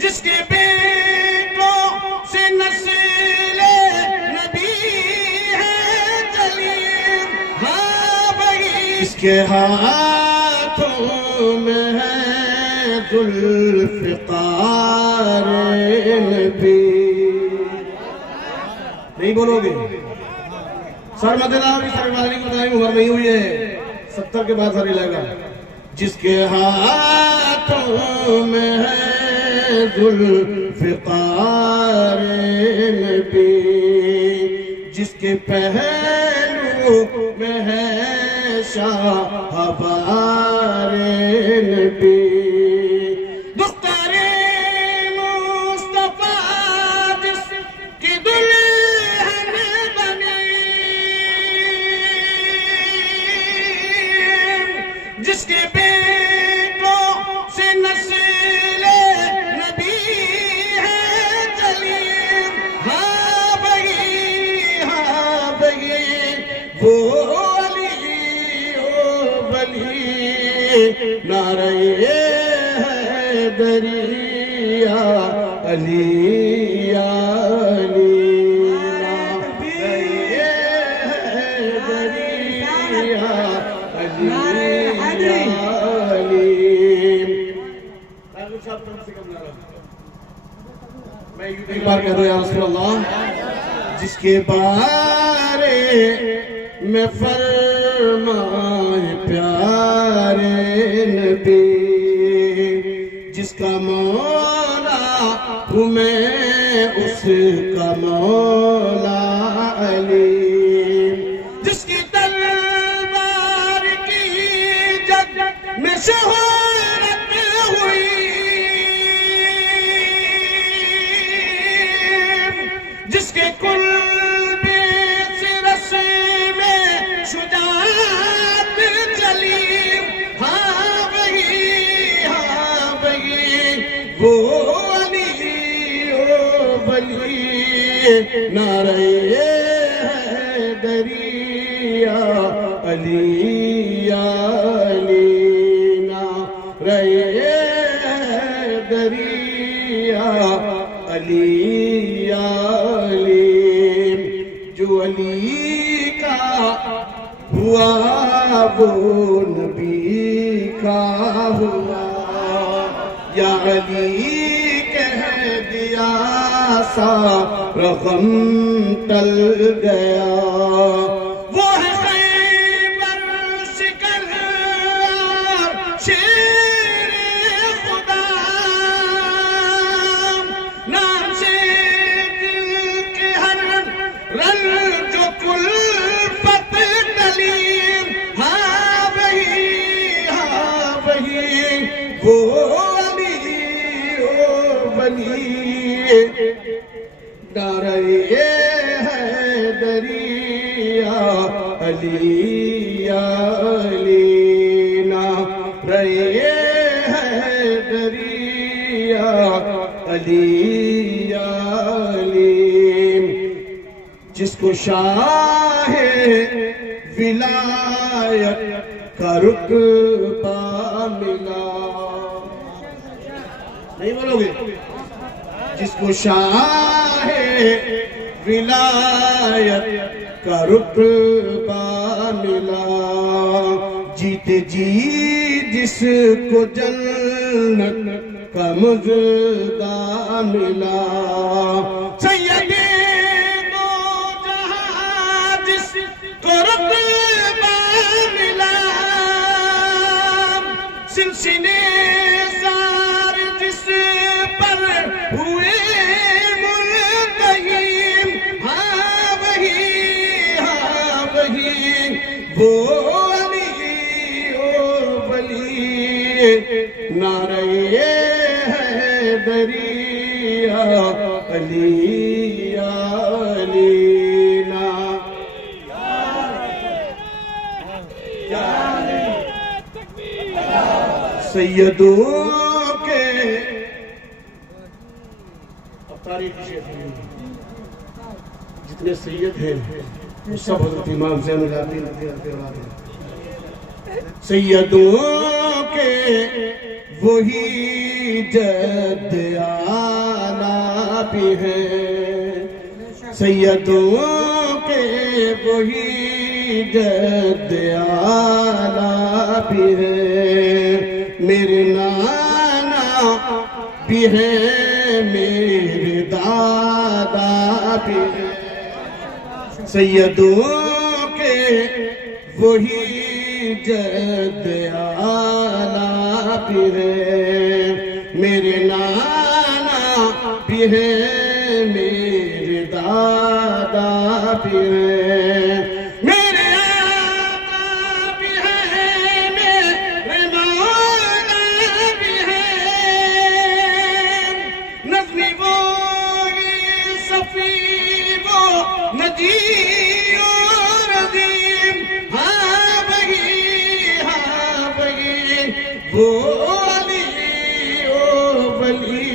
جس کے بیٹوں سے نسل نبی ہے جلیل، ہاں وہی اس کے ہاتھوں میں ہے ذوالفقار نبی۔ نہیں بولو گے؟ سر مددہ بھی سر والی کو بتائیں، عمر نہیں ہوئی ہے، 70 کے بعد ساری لے گا۔ جس کے ہاتھوں میں ہے ذوالفقار نبی، جس کے پہلو میں ہے شاہبار نبی، دختر مصطفیٰ جس کی دلہن بنی، جس کے بیٹوں سے نسل نبی ہے جلیل، ہاں بھئی وہ علی او ولی، نعرہ حیدری یا علی یا علی، نعرہ حیدری یا علی یا علی۔ میں ایک بار کہہ دو یا رسول اللہ۔ جس کے بارے میں فرمائے پیارے نبی، جس کا مولا ہوں میں اس کا مولا علی، جس کی تلوار کی جگ میں شہرت ہوئی، جس کے قلب سرس میں شجاعت چلی، ہاں وہی وہ علی او ولی، نعرہ حیدری یا علی یا علی، نعرہ حیدری یا علی یا علی، جو علی کا ہوا وہ نبی کا ہوا، یا علی کہہ دیا سارا غم ٹل گیا، وہ ہے خیبر سکندر شیر خدا، نام سے دل کے ہر رنج و کلفت ٹلی، ہاں وہی وہ نعرہ حیدری یا علی یا علی، نعرہ حیدری یا علی یا علی، جس کو شاہ ولایت کا رتبہ ملا، نہیں بولو گے؟ جس کو شاہ ولایت کا رتبہ ملا، جیتے جی جس کو جنت کا مژدہ ملا، سید دو جہاں جس کو رتبہ ملا، سلسلے سار جس پر ہوئے منتہی، ہاں وہی وہ علی او ولی، نعرہ حیدری یا علی یا علی، سیدوں کے جتنے سید ہیں وہ سب حضرت امام زین العابدین رضی اللہ عنہ، سیدوں کے وہی جد بھی ہے سیدوں کے وہی جد آلہ بھی ہے میرے نانا بھی ہے میرے دادا بھی ہے سیدوں کے وہی جد آلہ بھی ہے میرے نانا بھی ہے میرے دادا بھی ہے میرے آقا بھی ہے میرے مولا بھی ہے نظمی وہ صفی وہ نجی اور عظیم ہاں بھئی وہ علی او ولی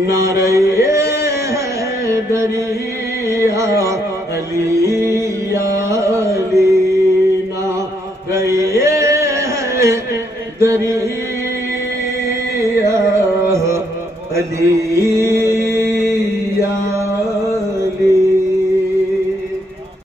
نعرہ حیدری علی یا علی نعرہ حیدری علی یا